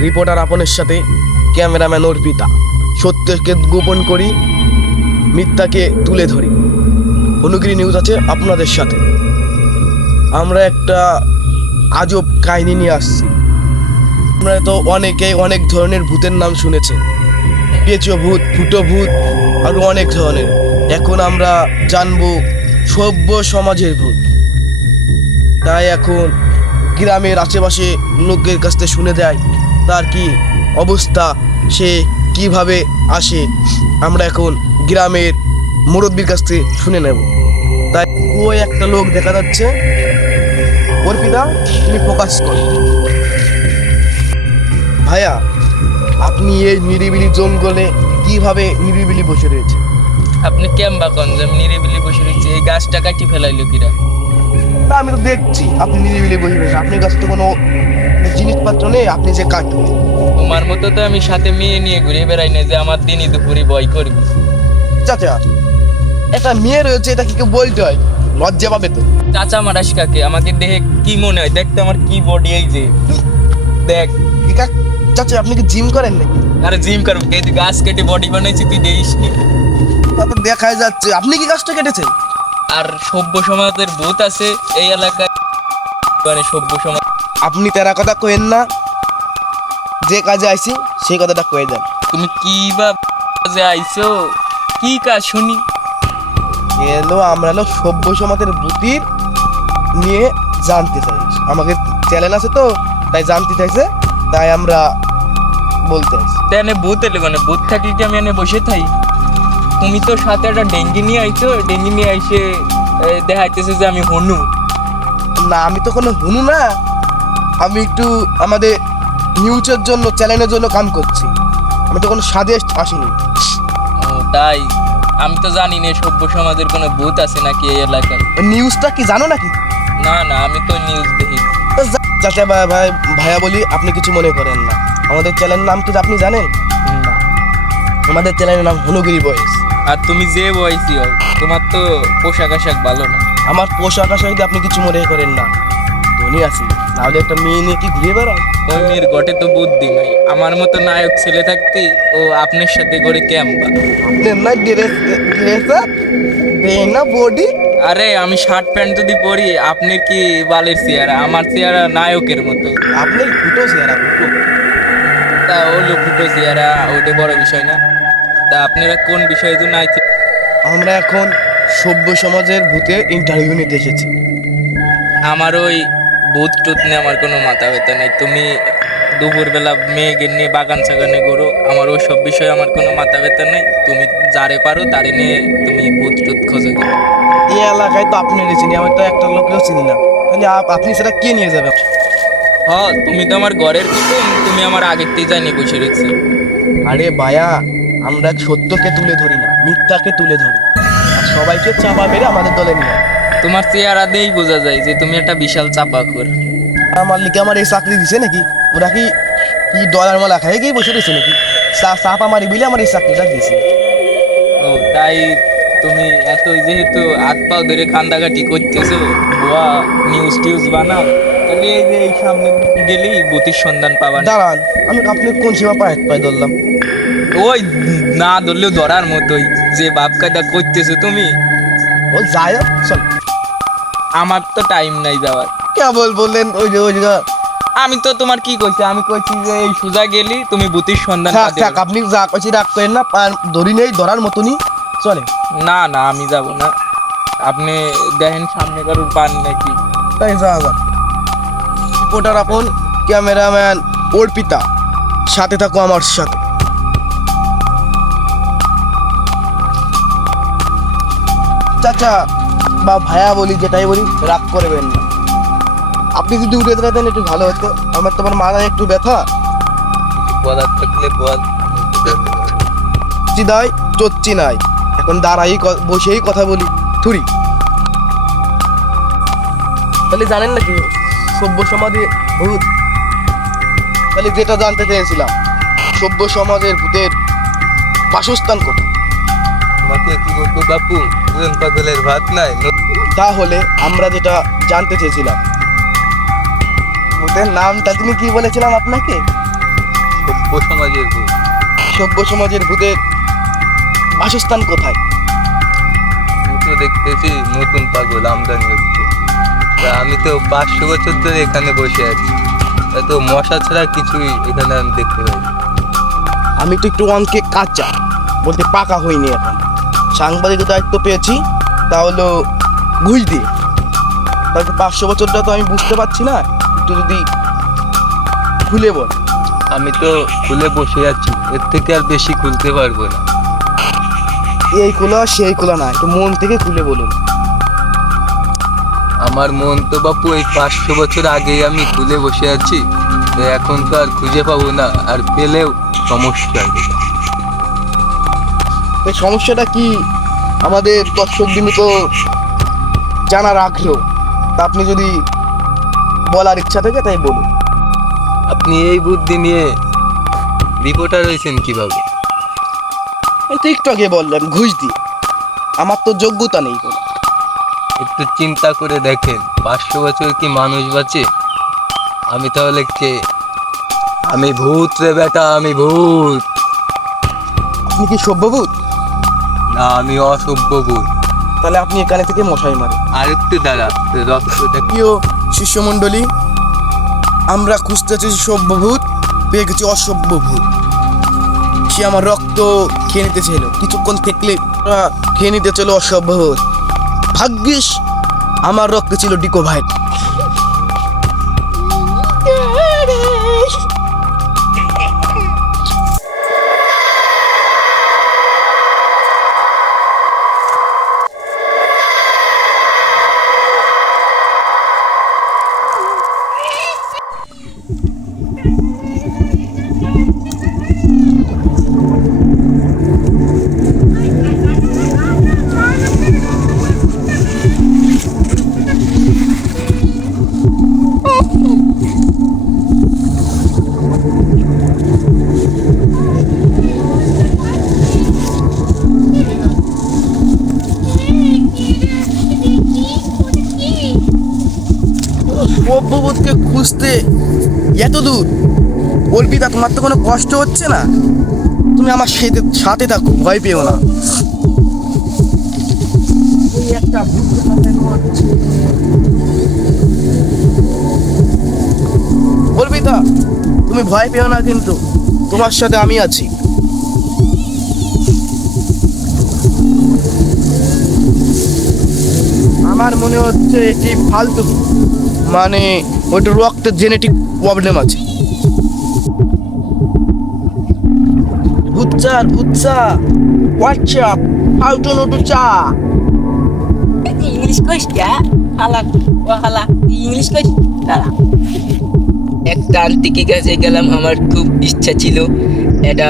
Reporter আপনের সাথে cameraman Arpita. সত্যকে গোপন করি, মিথ্যাকে তুলে ধরি। অনুগিরি নিউজ আছে আপনাদের সাথে। আমরা একটা আজব কাহিনী নিয়ে আসছি। আমরা তো অনেকেই অনেক ধরনের ভূতের নাম শুনেছেন, পেঁচো ভূত, ফুটো ভূত, আরও অনেক ধরনের। এখন আমরা জানবো সভ্য সমাজের ভূত। তাই এখন গ্রামের আশেপাশে লোকের কাছ থেকে শুনে দেয় তার কি অবস্থা, সে কিভাবে আসে। আমরা এখন গ্রামের মুরব্বীর কাছ থেকে শুনে নেব। তাই ওই একটা লোক দেখা যাচ্ছে। অর্পিতা, তুমি ফোকাস করো। ভাইয়া, আপনি এই নিরিবিলি জঙ্গলে কিভাবে নিরিবিলি বসে রয়েছে? আপনি কেমবা কোন যে আমি নিরিবিলি বসে রয়েছি? এই গাছটা কাটি ফেলাইলো কিরা? তা আমি তো দেখছি আপনি নিরিবিলি বসে রয়েছেন। আপনার কাছে তো কোনো জিনিসপত্র নেই, আপনি যে কাটবেন। তোমার মতো তো আমি সাথে মেয়ে নিয়ে ঘুরে বেড়াই না যে আমার দিনই দুপুরে ভয় করবি। চাচা, একটা মেয়ে রয়েছে, এটা কি কেউ বলতে হয়? লজ্জা পাবে তো। চাচা মারাস কাকে? আমাকে দেখে কি মনে হয়? দেখতে আমার কি বডি, এই যে দেখ। চাচা, আপনি কি জিম করেন নাকি? আরে জিম করবো, এই যে গাছ কেটে বডি বানাইছি, তুই দেখিস নি? তা তো দেখাই যাচ্ছে। আপনি কি গাছটা কেটেছেন? আর সভ্য সমাজের ভূত আছে এই এলাকায়, মানে সভ্য সমাজ। আপনি তেরা কথা কইেন না, যে কাজে আইছি সেই কথাটা কয়ে দেন। তুমি কি বা কাজে আইছো? কি কাজ শুনি? আমরা সভ্য সমাজের ভূতির নিয়ে জানতে চাই। আমাকে চ্যানেল আছে তো, তাই জানতে চাইছে, তাই আমরা বলতে আছি। তাই এনে ভূত এলে মানে ভূত থাকলে কি আমি এনে বসে থাই? তুমি তো সাথে একটা ডেঙ্গি নিয়ে আইছো, ডেঙ্গি নিয়ে আইসে দেখাইতেছে যে আমি হনু। না, আমি তো কোনো হুনু না। আমি একটু আমাদের নিউজের জন্য, চ্যানেলের জন্য কাম করছি। আমি তো কোনো স্বাদে আসিনি। ও তাই? আমি তো জানি না সভ্য সমাজের কোনো ভূত আছে নাকি এই এলাকায়। নিউজটা কি জানো নাকি? না না, আমি তো নিউজ দেখি। চাচা ভাইয়া বলি, আপনি কিছু মনে করেন না। আমাদের চ্যানেলের নাম কি আপনি জানেন? না। আমাদের চ্যানেলের নাম হনুগিরি বয়েস। আর তুমি যে বয়সী হও, তোমার তো পোশাক আশাক ভালো না। আমার পোশাক আশাক আপনি কিছু মনে করেন না। ধনী আছি, নাহলে একটা মেয়ে নিয়ে কি ঘুরে বেড়ায়? ওই মেয়ের ঘটে তো বুদ্ধি নাই। আমার মতো নায়ক ছেলে থাকতে ও আপনার সাথে করে ক্যাম্পা। আপনার না ড্রেস না বডি। আরে আমি শার্ট প্যান্ট যদি পরি, আপনার কি বালের চেহারা? আমার চেহারা নায়কের মতো। আপনার ফুটো চেহারা, ফুটো। তা হলো ফুটো চেহারা, ওটা বড় বিষয় না। তা আপনারা কোন বিষয়ে জন্য আইছে? আমরা এখন সভ্য সমাজের ভূতে ইন্টারভিউ নিতে এসেছি। আমার ওই ভূত টুত নিয়ে আমার কোনো মাথা ব্যথা নেই। তুমি দুপুরবেলা মেয়েকে নিয়ে বাগান সাগানে করো, আমার ওই সব বিষয়ে আমার কোনো মাথা ব্যথা নেই। তুমি যারে পারো তারে নিয়ে তুমি ভূত টুত খোঁজো। এই এলাকায় তো আপনি চিনি, আমি তো একটা লোককেও চিনি না। তাহলে আপনি সেটা কে নিয়ে যাবে? হ্যাঁ, তুমি তো আমার ঘরের কুটুম, তুমি আমার আগের থেকে জানি বসে রয়েছি। আরে ভাইয়া, আমরা সত্যকে তুলে ধরি না, মিথ্যাকে তুলে ধরি, আর সবাইকে চাপা মেরে আমাদের দলে নিয়ে। তোমার চেহারা দিয়েই বোঝা যায় যে তুমি একটা বিশাল চাপাখোর। আমার লিখে আমার এই চাকরি দিছে নাকি? ওরা কি কি ডলার মালা খাই গিয়ে বসে রয়েছে নাকি? চাপা মারি বলে আমার এই চাকরিটা দিয়েছে। ও তাই? তুমি এত যেহেতু হাত পাও ধরে কান্দাকাটি করতেছো, ভুয়া নিউজ টিউজ বানাও, তাহলে এই যে এই সামনে গেলেই ভূতির সন্ধান পাবা না। দাঁড়ান, আমি আপনি কোন সীমা পায়ে ধরলাম? ওই না ধরলেও ধরার মতোই যে বাপ কায়দা করতেছো তুমি। ও যায়, চল। আমার তো টাইম নাই যাওয়ার। কেবল বললেন ওই জায়গা। আমি তো তোমার কি কইছি? আমি কইছি যে এই সুজা গেলি তুমি ভূতির সন্ধান থাক পাবে। থাক, আপনি যা কইছি রাগ করেন না। ধরি নেই, ধরার মতনই চলে। না না, আমি যাব না। আপনি দেখেন সামনে কারোর পান নাকি। তাই যা যা। রিপোর্টার আপন, ক্যামেরাম্যান অর্পিতা, সাথে থাকো আমার সাথে। চাচা বা ভাইয়া বলি, যেটাই বলি রাগ করবেন না। আপনি যদি উঠে দাঁড়াতেন একটু ভালো হতো। আমার তোমার মাথায় একটু ব্যথা। বলার থাকলে বল। চিদাই চচ্ছি নাই, এখন দাঁড়াই বসেই কথা বলি থুরি। তাহলে জানেন নাকি সভ্য সমাজে ভূত? তাহলে যেটা জানতে চেয়েছিলাম, সভ্য সমাজের ভূতের বাসস্থান কোথায়? তোমাকে কি বলবো বাপু, প্রেম পাগলের ভাত নাই। তাহলে আমরা যেটা জানতে চেয়েছিলাম, ভূতের নামটা তিনি কি বলেছিলাম আপনাকে? সভ্য সমাজের ভূত। সভ্য সমাজের ভূতের বাসস্থান কোথায়? আমি তো দেখতেছি নতুন পাগল আমদানি হচ্ছে। তা আমি তো 500 বছর ধরে এখানে বসে আছি, তা তো মশা ছাড়া কিছুই এখানে আমি দেখতে পাই না। আমি তো একটু অঙ্কে কাঁচা, বলতে পাকা হইনি এখন। সাংবাদিক দায়িত্ব পেয়েছি, তা হলো ঘুষ দিয়ে। তাহলে 500 বছরটা তো আমি বুঝতে পারছি না, একটু যদি খুলে বল। আমি তো খুলে বসে আছি, এর থেকে আর বেশি খুলতে পারবো না। এই খোলা সেই খোলা না, একটু মন থেকে খুলে বলুন। আমার মন তো বাপু এই 500 বছর আগেই আমি খুলে বসে আছি, তো এখন তো আর খুঁজে পাবো না, আর পেলেও সমস্যা হবে। এই সমস্যাটা কি আমাদের দর্শক বিন্দু তো জানার আগ্রহ, তা আপনি যদি বলার ইচ্ছা থাকে তাই বলুন। আপনি এই বুদ্ধি নিয়ে রিপোর্টার হয়েছেন কিভাবে? এই তো একটু আগে বললাম, ঘুষ দিয়ে। আমার তো যোগ্যতা নেই কোনো। একটু চিন্তা করে দেখেন, 500 বছর কি মানুষ বাঁচে? আমি তাহলে কে? আমি ভূত রে বেটা, আমি ভূত। আপনি কি সভ্যভূত? না, আমি অসভ্য ভূত। তাহলে আপনি এখানে থেকে মশাই মারেন। আর একটু দাঁড়া, রক্তটা কি? প্রিয় শিষ্যমণ্ডলী, আমরা খুঁজতেছি সভ্যভূত, পেয়ে গেছি অসভ্য ভূত। সে আমার রক্ত খেয়ে নিতে ছিল, কিছুক্ষণ থাকলে খেয়ে নিতে ছিল অসভ্য ভূত। ভাগ্যিস আমার রক্তে ছিল ডিকো ভাই। সভ্যভূতকে খুঁজতে এত দূর, অর্পিতা তোমার তো কোনো কষ্ট হচ্ছে না? তুমি আমার সাথে সাথে থাকো, ভয় পেও না। একটা ভূত অর্পিতা, তুমি ভয় পেও না, কিন্তু তোমার সাথে আমি আছি। আমার মনে হচ্ছে এটি ফালতু, মানে ওইটা রক্তের জেনেটিক প্রবলেম আছে। বুচ্চা হোয়াটসঅ্যাপ হাউ টু নো টু চা। ইংলিশ কইস কে? হালা হালা ইংলিশ কইস দাঁড়া। এক তান্ত্রিকের কাছে গেলাম, আমার খুব ইচ্ছা ছিল এটা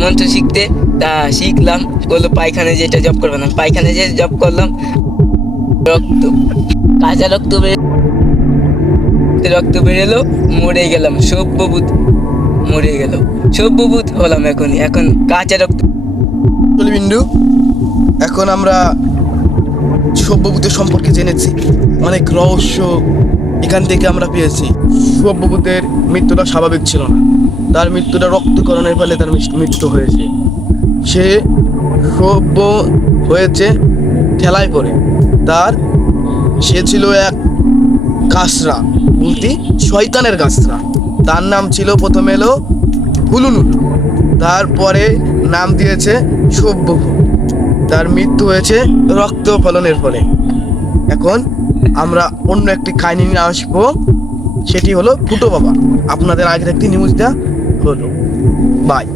মন্ত্র শিখতে। তা শিখলাম, বললো পায়খানে যেটা জব করবে না, পায়খানে যে জব করলাম, রক্ত কাঁচা রক্ত বেরেলো, মরে গেলাম। সভ্যভূত মরে গেল, সভ্যভূত হলাম এখন কাঁচা রক্ত। বিন্দু, এখন আমরা সভ্যভূতের সম্পর্কে জেনেছি, অনেক রহস্য এখান থেকে আমরা পেয়েছি। সভ্যভূতের মৃত্যুটা স্বাভাবিক ছিল না, তার মৃত্যুটা রক্তকরণের ফলে তার মৃত্যু হয়েছে। সে সভ্য হয়েছে ঠেলায় পড়ে। সে ছিল এক কাসরা, বলতে শয়তানের কাসরা। তার নাম ছিল প্রথমে এলো হুলুনুল, তারপরে নাম দিয়েছে সভ্যভূত। তার মৃত্যু হয়েছে রক্ত ফলনের ফলে। এখন আমরা অন্য একটি কাহিনী নিয়ে আসবো, সেটি হলো ফুটো বাবা। আপনাদের আগের একটি নিউজটা হলো। বাই।